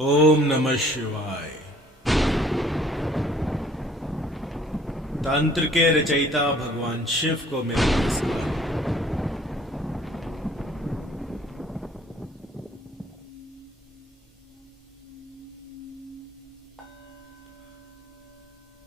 ओम नमः शिवाय। तंत्र के रचयिता भगवान शिव को मेरा नमस्कार।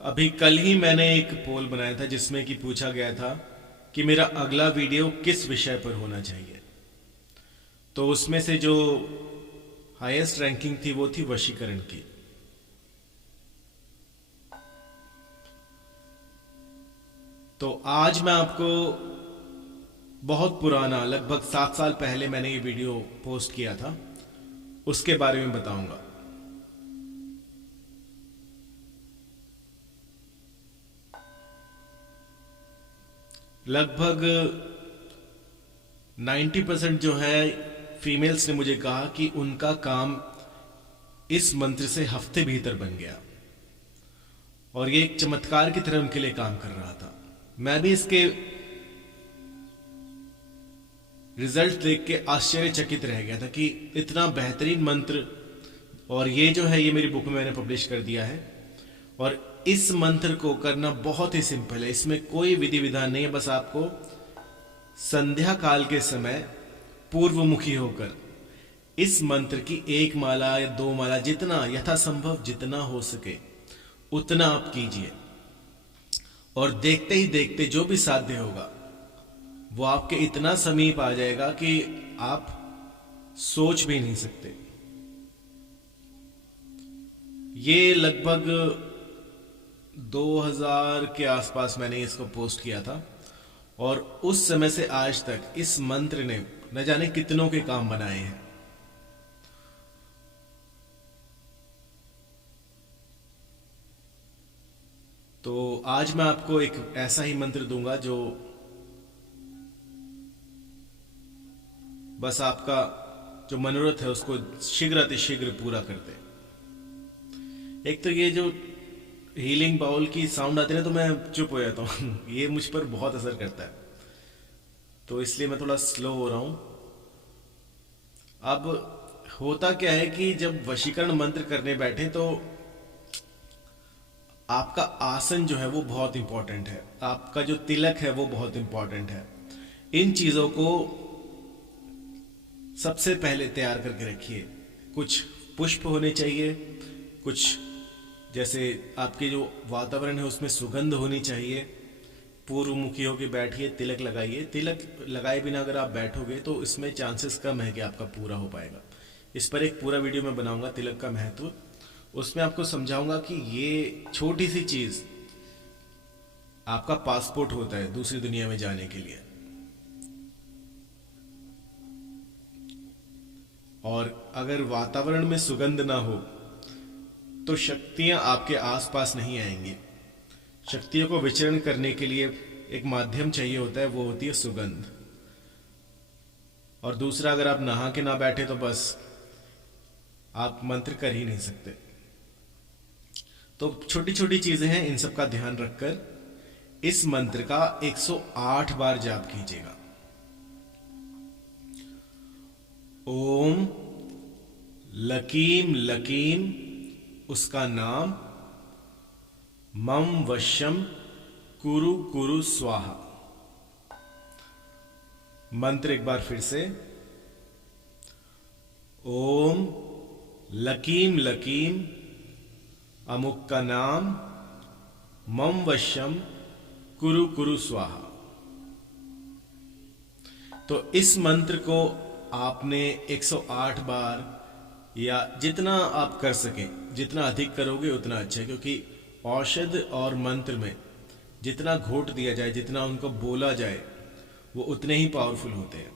अभी कल ही मैंने एक पोल बनाया था जिसमें कि पूछा गया था कि मेरा अगला वीडियो किस विषय पर होना चाहिए। तो उसमें से जो हाईएस्ट रैंकिंग थी वो थी वशीकरण की। तो आज मैं आपको बहुत पुराना, लगभग 7 साल पहले मैंने ये वीडियो पोस्ट किया था, उसके बारे में बताऊंगा। लगभग 90% जो है फीमेल्स ने मुझे कहा कि उनका काम इस मंत्र से हफ्ते भीतर बन गया और ये एक चमत्कार की तरह उनके लिए काम कर रहा था। मैं भी इसके रिजल्ट देख के आश्चर्यचकित रह गया था कि इतना बेहतरीन मंत्र, और ये जो है ये मेरी बुक में मैंने पब्लिश कर दिया है। और इस मंत्र को करना बहुत ही सिंपल है, इसमें कोई विधि विधान नहीं है। बस आपको संध्या काल के समय पूर्वमुखी होकर इस मंत्र की 1 माला या 2 माला, जितना यथासंभव जितना हो सके उतना आप कीजिए, और देखते ही देखते जो भी साध्य होगा वो आपके इतना समीप आ जाएगा कि आप सोच भी नहीं सकते। ये लगभग 2000 के आसपास मैंने इसको पोस्ट किया था, और उस समय से आज तक इस मंत्र ने न जाने कितनों के काम बनाए हैं। तो आज मैं आपको एक ऐसा ही मंत्र दूंगा जो बस आपका जो मनोरथ है उसको शीघ्र अतिशीघ्र पूरा कर दे। एक तो ये जो हीलिंग बाउल की साउंड आती है ना, तो मैं चुप हो जाता हूँ ये मुझ पर बहुत असर करता है, तो इसलिए मैं थोड़ा स्लो हो रहा हूं। अब होता क्या है कि जब वशीकरण मंत्र करने बैठे तो आपका आसन जो है वो बहुत इंपॉर्टेंट है, आपका जो तिलक है वो बहुत इंपॉर्टेंट है। इन चीजों को सबसे पहले तैयार करके रखिए। कुछ पुष्प होने चाहिए, कुछ जैसे आपके जो वातावरण है उसमें सुगंध होनी चाहिए। पूर्व मुखी होकर बैठिए, तिलक लगाइए। तिलक लगाए बिना अगर आप बैठोगे तो इसमें चांसेस कम है कि आपका पूरा हो पाएगा। इस पर एक पूरा वीडियो मैं बनाऊंगा, तिलक का महत्व। उसमें आपको समझाऊंगा कि ये छोटी सी चीज आपका पासपोर्ट होता है दूसरी दुनिया में जाने के लिए। और अगर वातावरण में सुगंध ना हो तो शक्तियां आपके आसपास नहीं आएंगी। शक्तियों को विचरण करने के लिए एक माध्यम चाहिए होता है, वो होती है सुगंध। और दूसरा, अगर आप नहा के ना बैठे तो बस आप मंत्र कर ही नहीं सकते। तो छोटी छोटी चीजें हैं, इन सब का ध्यान रखकर इस मंत्र का 108 बार जाप कीजिएगा। ओम लकीम लकीम, उसका नाम, मम वश्यम कुरु कुरु स्वाहा। मंत्र एक बार फिर से, ओम लकीम लकीम, अमुक का नाम, मम वश्यम कुरु कुरु स्वाहा। तो इस मंत्र को आपने 108 बार, या जितना आप कर सकें, जितना अधिक करोगे उतना अच्छा है, क्योंकि औषध और मंत्र में जितना घोट दिया जाए, जितना उनको बोला जाए, वो उतने ही पावरफुल होते हैं।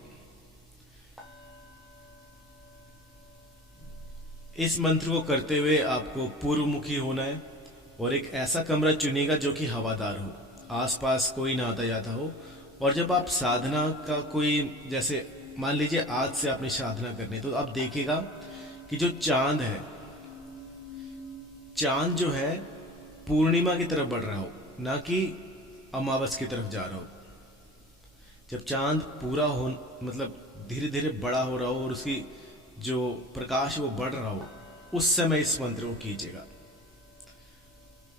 इस मंत्र को करते हुए आपको पूर्वमुखी होना है, और एक ऐसा कमरा चुनिएगा जो कि हवादार हो, आसपास कोई ना आता जाता हो। और जब आप साधना का कोई, जैसे मान लीजिए आज से आपने साधना करनी, तो आप देखिएगा कि जो चांद है, चांद जो है पूर्णिमा की तरफ बढ़ रहा हो, ना कि अमावस की तरफ जा रहा हो। जब चांद पूरा हो, मतलब धीरे धीरे बड़ा हो रहा हो और उसकी जो प्रकाश है वो बढ़ रहा हो, उस समय इस मंत्र को कीजिएगा।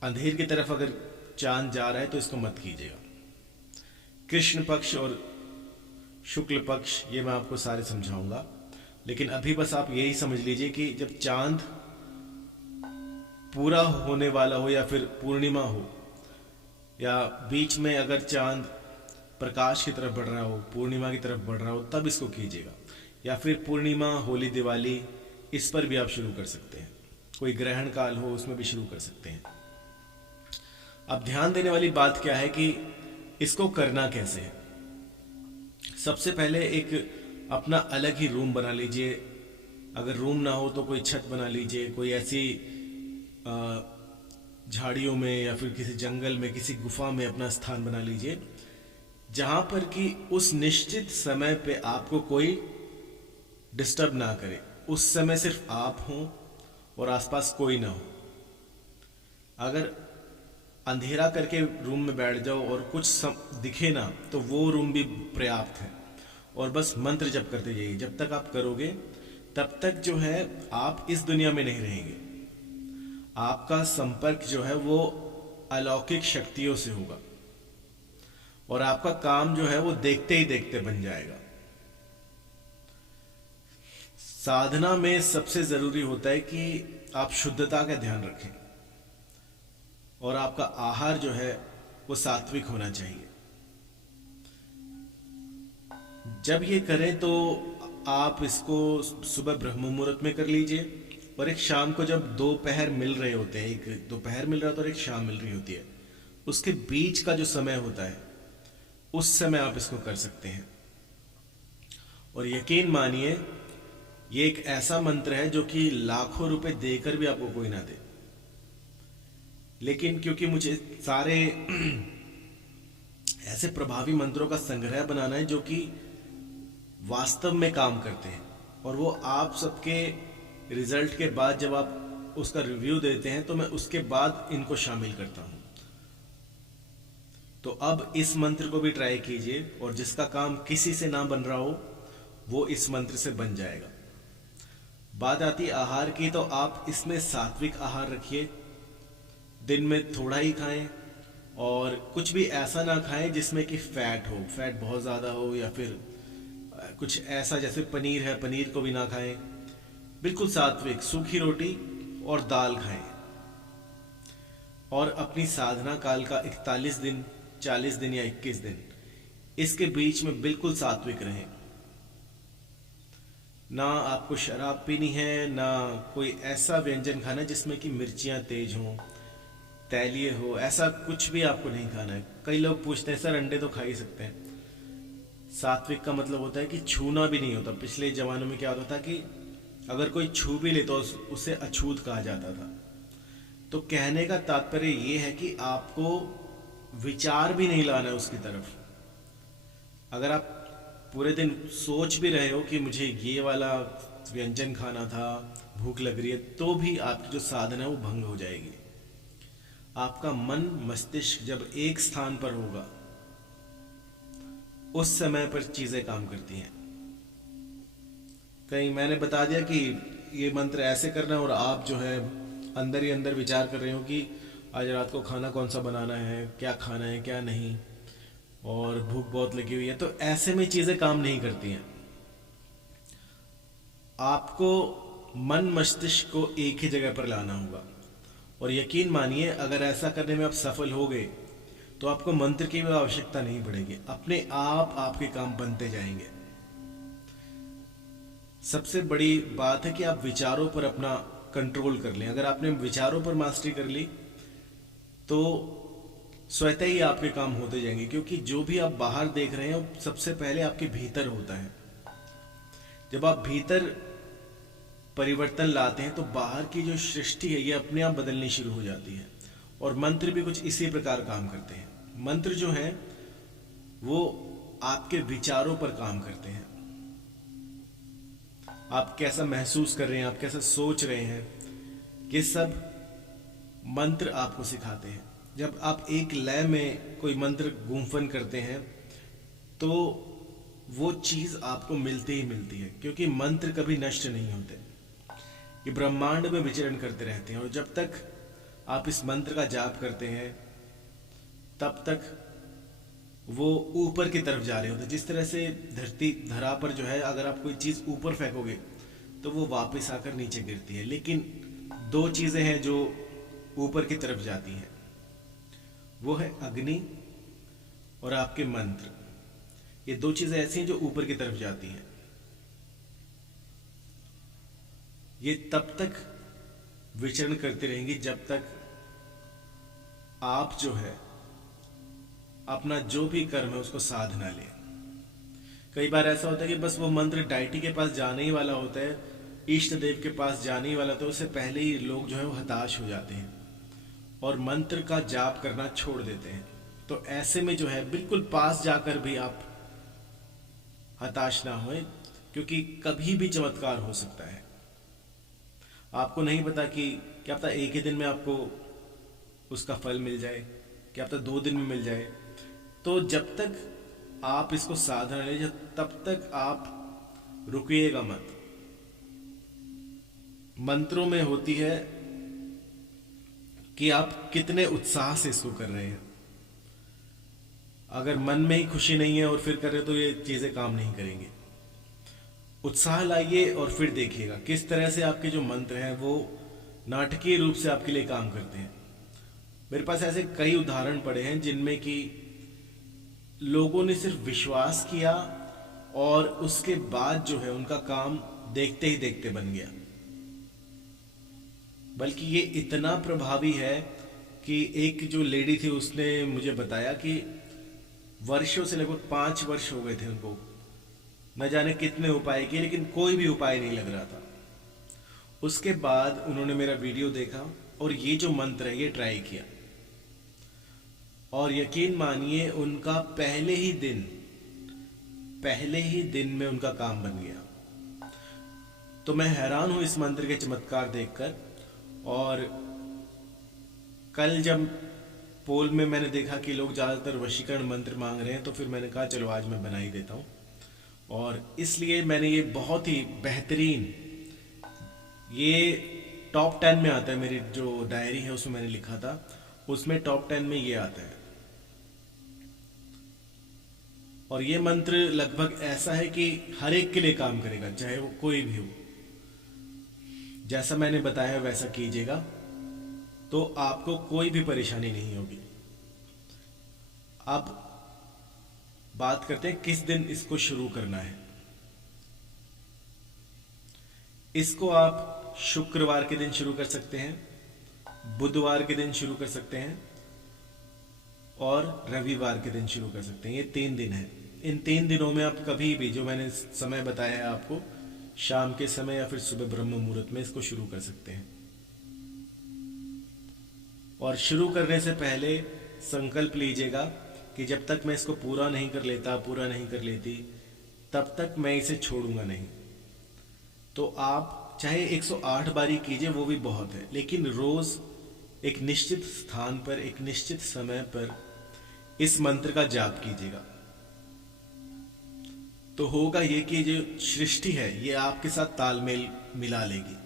अंधेर की तरफ अगर चांद जा रहा है तो इसको मत कीजिएगा। कृष्ण पक्ष और शुक्ल पक्ष ये मैं आपको सारे समझाऊंगा, लेकिन अभी बस आप यही समझ लीजिए कि जब चांद पूरा होने वाला हो या फिर पूर्णिमा हो, या बीच में अगर चांद प्रकाश की तरफ बढ़ रहा हो, पूर्णिमा की तरफ बढ़ रहा हो, तब इसको कीजिएगा। या फिर पूर्णिमा, होली, दिवाली, इस पर भी आप शुरू कर सकते हैं। कोई ग्रहण काल हो उसमें भी शुरू कर सकते हैं। अब ध्यान देने वाली बात क्या है कि इसको करना कैसे है। सबसे पहले एक अपना अलग ही रूम बना लीजिए। अगर रूम ना हो तो कोई छत बना लीजिए, कोई ऐसी झाड़ियों में या फिर किसी जंगल में, किसी गुफा में अपना स्थान बना लीजिए, जहां पर कि उस निश्चित समय पे आपको कोई डिस्टर्ब ना करे। उस समय सिर्फ आप हों और आसपास कोई ना हो। अगर अंधेरा करके रूम में बैठ जाओ और कुछ दिखे ना, तो वो रूम भी पर्याप्त है। और बस मंत्र जप करते जाइए। जब तक आप करोगे तब तक जो है आप इस दुनिया में नहीं रहेंगे। आपका संपर्क जो है वो अलौकिक शक्तियों से होगा और आपका काम जो है वो देखते ही देखते बन जाएगा। साधना में सबसे जरूरी होता है कि आप शुद्धता का ध्यान रखें और आपका आहार जो है वो सात्विक होना चाहिए। जब ये करें तो आप इसको सुबह ब्रह्म मुहूर्त में कर लीजिए, और एक शाम को जब दोपहर मिल रहे होते हैं, एक दोपहर मिल रहा होता है और एक शाम मिल रही होती है, उसके बीच का जो समय होता है उस समय आप इसको कर सकते हैं। और यकीन मानिए ये एक ऐसा मंत्र है जो कि लाखों रुपए देकर भी आपको कोई ना दे, लेकिन क्योंकि मुझे सारे ऐसे प्रभावी मंत्रों का संग्रह बनाना है जो कि वास्तव में काम करते हैं, और वो आप सबके रिजल्ट के बाद जब आप उसका रिव्यू देते हैं तो मैं उसके बाद इनको शामिल करता हूं। तो अब इस मंत्र को भी ट्राई कीजिए, और जिसका काम किसी से ना बन रहा हो वो इस मंत्र से बन जाएगा। बात आती आहार की, तो आप इसमें सात्विक आहार रखिए। दिन में थोड़ा ही खाएं और कुछ भी ऐसा ना खाएं जिसमें कि फैट हो, फैट बहुत ज्यादा हो, या फिर कुछ ऐसा जैसे पनीर है, पनीर को भी ना खाएं। बिल्कुल सात्विक, सूखी रोटी और दाल खाएं। और अपनी साधना काल का 41 दिन, 40 दिन या 21 दिन, इसके बीच में बिल्कुल सात्विक रहें। ना आपको शराब पीनी है, ना कोई ऐसा व्यंजन खाना है जिसमें कि मिर्चियां तेज हों, तैलीय हो, ऐसा कुछ भी आपको नहीं खाना है। कई लोग पूछते हैं सर अंडे तो खा ही सकते हैं। सात्विक का मतलब होता है कि छूना भी नहीं होता। पिछले जमानों में क्या होता था कि अगर कोई छू भी ले तो उसे अछूत कहा जाता था। तो कहने का तात्पर्य यह है कि आपको विचार भी नहीं लाना है उसकी तरफ। अगर आप पूरे दिन सोच भी रहे हो कि मुझे ये वाला व्यंजन खाना था, भूख लग रही है, तो भी आपकी जो साधना है वो भंग हो जाएगी। आपका मन, मस्तिष्क जब एक स्थान पर होगा उस समय पर चीजें काम करती हैं। कहीं मैंने बता दिया कि ये मंत्र ऐसे करना है और आप जो है अंदर ही अंदर विचार कर रहे हो कि आज रात को खाना कौन सा बनाना है, क्या खाना है क्या नहीं, और भूख बहुत लगी हुई है, तो ऐसे में चीजें काम नहीं करती हैं। आपको मन मस्तिष्क को एक ही जगह पर लाना होगा, और यकीन मानिए अगर ऐसा करने में आप सफल हो गए तो आपको मंत्र की भी आवश्यकता नहीं पड़ेगी। अपने आप आपके काम बनते जाएंगे। सबसे बड़ी बात है कि आप विचारों पर अपना कंट्रोल कर लें। अगर आपने विचारों पर मास्टरी कर ली तो स्वतः ही आपके काम होते जाएंगे, क्योंकि जो भी आप बाहर देख रहे हैं सबसे पहले आपके भीतर होता है। जब आप भीतर परिवर्तन लाते हैं तो बाहर की जो सृष्टि है ये अपने आप बदलनी शुरू हो जाती है। और मंत्र भी कुछ इसी प्रकार काम करते हैं। मंत्र जो है वो आपके विचारों पर काम करते हैं। आप कैसा महसूस कर रहे हैं, आप कैसा सोच रहे हैं, ये सब मंत्र आपको सिखाते हैं। जब आप एक लय में कोई मंत्र गुंफन करते हैं तो वो चीज आपको मिलती ही मिलती है, क्योंकि मंत्र कभी नष्ट नहीं होते। ये ब्रह्मांड में विचरण करते रहते हैं। और जब तक आप इस मंत्र का जाप करते हैं तब तक वो ऊपर की तरफ जा रहे होते हैं। जिस तरह से धरा पर जो है, अगर आप कोई चीज़ ऊपर फेंकोगे तो वो वापस आकर नीचे गिरती है। लेकिन दो चीज़ें हैं जो ऊपर की तरफ जाती हैं, वो है अग्नि और आपके मंत्र। ये दो चीज़ें ऐसी हैं जो ऊपर की तरफ जाती हैं। ये तब तक विचरण करती रहेंगी जब तक आप जो है अपना जो भी कर्म है उसको साध ना लें। कई बार ऐसा होता है कि बस वो मंत्र डायटी के पास जाने ही वाला होता है, इष्ट देव के पास जाने ही वाला, तो उससे पहले ही लोग जो है वो हताश हो जाते हैं और मंत्र का जाप करना छोड़ देते हैं। तो ऐसे में जो है बिल्कुल पास जाकर भी आप हताश ना होए, क्योंकि कभी भी चमत्कार हो सकता है। आपको नहीं पता कि क्या पता एक ही दिन में आपको उसका फल मिल जाए, क्या पता 2 दिन में मिल जाए। तो जब तक आप इसको साधना ले, तब तक आप रुकिएगा मत। मंत्रों में होती है कि आप कितने उत्साह से इसको कर रहे हैं। अगर मन में ही खुशी नहीं है और फिर कर रहे तो ये चीजें काम नहीं करेंगी। उत्साह लाइए और फिर देखिएगा किस तरह से आपके जो मंत्र हैं वो नाटकीय रूप से आपके लिए काम करते हैं। मेरे पास ऐसे कई उदाहरण पड़े हैं जिनमें कि लोगों ने सिर्फ विश्वास किया और उसके बाद जो है उनका काम देखते ही देखते बन गया। बल्कि ये इतना प्रभावी है कि एक जो लेडी थी उसने मुझे बताया कि वर्षों से, लगभग 5 वर्ष हो गए थे उनको, न जाने कितने उपाय किए लेकिन कोई भी उपाय नहीं लग रहा था। उसके बाद उन्होंने मेरा वीडियो देखा और ये जो मंत्र है ये ट्राई किया, और यकीन मानिए उनका पहले ही दिन में उनका काम बन गया। तो मैं हैरान हूं इस मंत्र के चमत्कार देखकर। और कल जब पोल में मैंने देखा कि लोग ज़्यादातर वशीकरण मंत्र मांग रहे हैं, तो फिर मैंने कहा चलो आज मैं बना ही देता हूँ। और इसलिए मैंने ये बहुत ही बेहतरीन, ये टॉप 10 में आता है, मेरी जो डायरी है उसमें मैंने लिखा था, उसमें टॉप 10 में ये आता है। और ये मंत्र लगभग ऐसा है कि हर एक के लिए काम करेगा, चाहे वो कोई भी हो। जैसा मैंने बताया वैसा कीजिएगा तो आपको कोई भी परेशानी नहीं होगी। अब बात करते हैं किस दिन इसको शुरू करना है। इसको आप शुक्रवार के दिन शुरू कर सकते हैं, बुधवार के दिन शुरू कर सकते हैं और रविवार के दिन शुरू कर सकते हैं। ये 3 दिन है। इन 3 दिनों में आप कभी भी, जो मैंने समय बताया है आपको, शाम के समय या फिर सुबह ब्रह्म मुहूर्त में इसको शुरू कर सकते हैं। और शुरू करने से पहले संकल्प लीजिएगा कि जब तक मैं इसको पूरा नहीं कर लेती, तब तक मैं इसे छोड़ूंगा नहीं। तो आप चाहे 108 बारी कीजिए, वो भी बहुत है, लेकिन रोज एक निश्चित स्थान पर, एक निश्चित समय पर इस मंत्र का जाप कीजिएगा। तो होगा ये कि जो सृष्टि है ये आपके साथ तालमेल मिला लेगी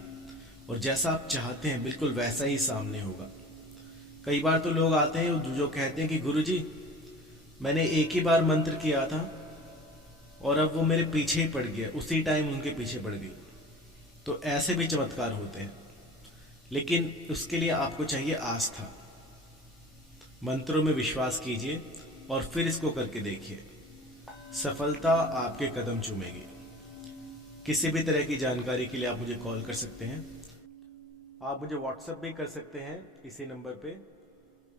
और जैसा आप चाहते हैं बिल्कुल वैसा ही सामने होगा। कई बार तो लोग आते हैं जो कहते हैं कि गुरुजी मैंने एक ही बार मंत्र किया था और अब वो मेरे पीछे ही पड़ गया, उसी टाइम उनके पीछे पड़ गई। तो ऐसे भी चमत्कार होते हैं, लेकिन उसके लिए आपको चाहिए आस्था। मंत्रों में विश्वास कीजिए और फिर इसको करके देखिए, सफलता आपके कदम चूमेगी। किसी भी तरह की जानकारी के लिए आप मुझे कॉल कर सकते हैं, आप मुझे व्हाट्सएप भी कर सकते हैं इसी नंबर पे।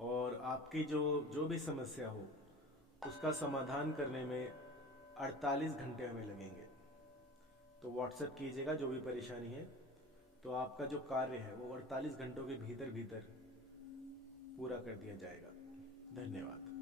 और आपकी जो भी समस्या हो उसका समाधान करने में 48 घंटे हमें लगेंगे। तो व्हाट्सएप कीजिएगा जो भी परेशानी है, तो आपका जो कार्य है वो 48 घंटों के भीतर भीतर पूरा कर दिया जाएगा। धन्यवाद।